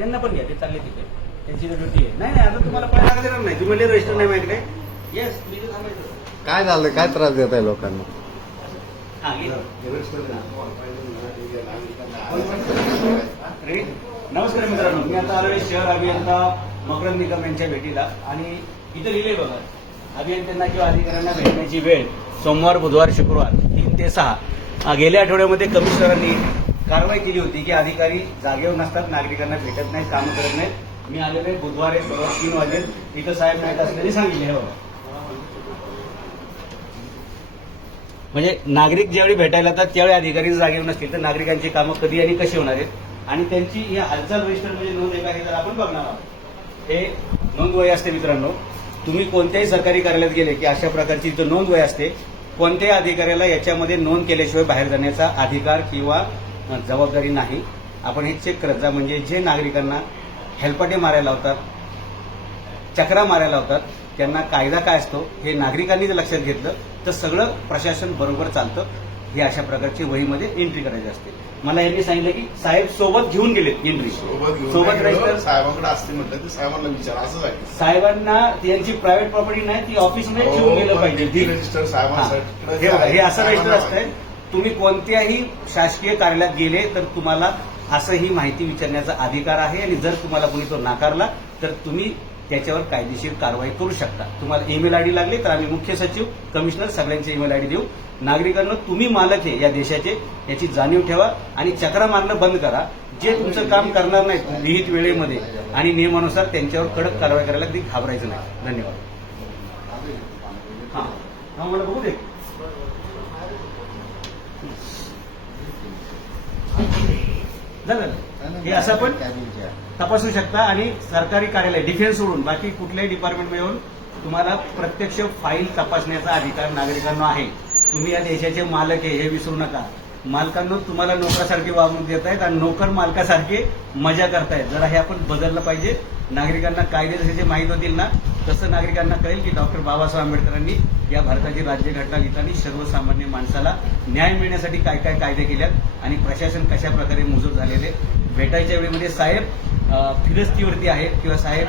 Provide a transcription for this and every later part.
त्यांना पण घ्या ते चालले तिथे. त्यांची ड्युटी आहे. नाही नाही आता तुम्हाला पैसा देणार नाही. तुम्ही रजिस्टर नाही माहिती काय? येस मी थांबायचं. काय झालं? काय त्रास देत आहे लोकांना? हा घे. नमस्कार मित्रांनो मी आता आलोय शहर अभियंता मकरंद निकम यांच्या भेटीला. आणि इथं लिहिले बघा अभियंत्यांना किंवा अधिकाऱ्यांना भेटण्याची वेळ सोमवार बुधवार शुक्रवार तीन ते सहा. गेल्या आठवड्यामध्ये कमिशनरांनी कारवाई केली होती की अधिकारी जागेवर नसतात नागरिकांना भेटत नाहीत कामं करत नाहीत. मी आलेले बुधवार आहे तीन वाजेल इथं साहेब नाहीत असल्याने सांगितले हे बाबा. म्हणजे नागरिक ज्यावेळी भेटायला येतात त्यावेळी अधिकारी जागेवर नसतील तर नागरिकांची कामं कधी आणि कशी होणार आहेत? आणि त्यांची ही हालचाल रजिस्टर म्हणजे नोंद एका हे तर आपण बघणार आहोत. हे नोंद वय असते मित्रांनो. तुम्ही कोणत्याही सरकारी कार्यालयात गेले की अशा प्रकारची इथं नोंद वय असते कोणत्याही अधिकाऱ्याला याच्यामध्ये नोंद केल्याशिवाय बाहेर जाण्याचा अधिकार किंवा जबाबदारी नाही. आपण हे चेक करत जा. म्हणजे जे नागरिकांना हेलपाटे मारायला लावतात चक्रा मारायला लावतात त्यांना कायदा काय असतो हे नागरिकांनी जर लक्षात घेतलं तर सगळं प्रशासन बरोबर चालतं. हे अशा प्रकारची वहीमध्ये एंट्री करायची असते. मला यांनी सांगितलं की साहेब सोबत घेऊन गेलेत एंट्री सोबत घेऊन गेलो, रजिस्टर साहेबांकडे असते म्हटलं साहेबांना विचार असंच आहे. साहेबांना यांची प्रायव्हेट प्रॉपर्टी नाही ती ऑफिसमध्ये हो, ठेवून गेलं पाहिजे. हा. हे हे असं रजिस्टर असतंय. तुम्ही कोणत्याही शासकीय कार्यालयात गेले तर तुम्हाला असं ही माहिती विचारण्याचा अधिकार आहे आणि जर तुम्हाला कोणी तो नाकारला तर तुम्ही त्याच्यावर कायदेशीर कारवाई करू शकता. तुम्हाला ईमेल आयडी लागली तर आम्ही मुख्य सचिव कमिशनर सगळ्यांचे ईमेल आयडी देऊ. नागरिकांना तुम्ही मालक आहे या देशाचे याची जाणीव ठेवा आणि चक्रा मारणं बंद करा. जे तुमचं काम करणार नाहीत विहित वेळेमध्ये आणि नियमानुसार त्यांच्यावर कडक कारवाई करायला कधी घाबरायचं नाही. धन्यवाद. हां मला बघू दे. झालं. हे असं पण तपासू शकता आणि सरकारी कार्यालय डिफेन्स सोडून बाकी कुठल्याही डिपार्टमेंट येऊन तुम्हाला प्रत्यक्ष फाईल तपासण्याचा अधिकार नागरिकांना आहे. तुम्ही या देशाचे मालक आहे हे विसरू नका. मालकांना तुम्हाला नोकरासारखी वागणूक देत आहेत आणि नोकर मालकासारखे मजा करतायत. जरा हे आपण बदललं पाहिजे. नागरिकांना कायदे जसे माहीत होतील ना तसं नागरिकांना कळेल की डॉक्टर बाबासाहेब आंबेडकरांनी या भारताची राज्यघटना लिहिताना सर्वसामान्य माणसाला न्याय मिळण्यासाठी काय काय कायदे केल्यात आणि प्रशासन कशा प्रकारे मुजूर झालेले भेटायच्या वेळेमध्ये साहेब फिरस्तीवरती आहेत किंवा साहेब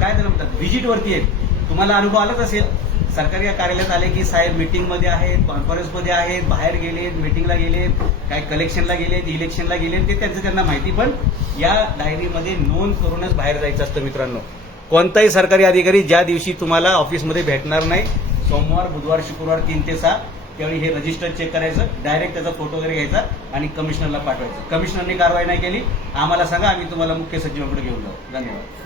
काय त्याला म्हणतात व्हिजिटवरती आहेत. तुम्हाला अनुभव आलाच असेल. सरकारी कार्यालयात आले की साहेब मीटिंगमध्ये आहेत कॉन्फरन्समध्ये आहेत बाहेर गेलेत मीटिंगला गेलेत काय कलेक्शनला गेलेत इलेक्शनला गेलेत ते त्यांचं त्यांना माहिती. पण या डायरीमध्ये नोंद करूनच बाहेर जायचं असतं मित्रांनो. कोणताही सरकारी अधिकारी ज्या दिवशी तुम्हाला ऑफिसमध्ये भेटणार नाही सोमवार बुधवार शुक्रवार तीन ते सहा त्यावेळी हे रजिस्टर चेक करायचं डायरेक्ट त्याचा फोटो वगैरे घ्यायचा आणि कमिशनरला पाठवायचं. कमिशनरने कारवाई नाही केली. आम्हाला सांगा आम्ही तुम्हाला मुख्य सचिवाकडे घेऊन जाऊ. धन्यवाद.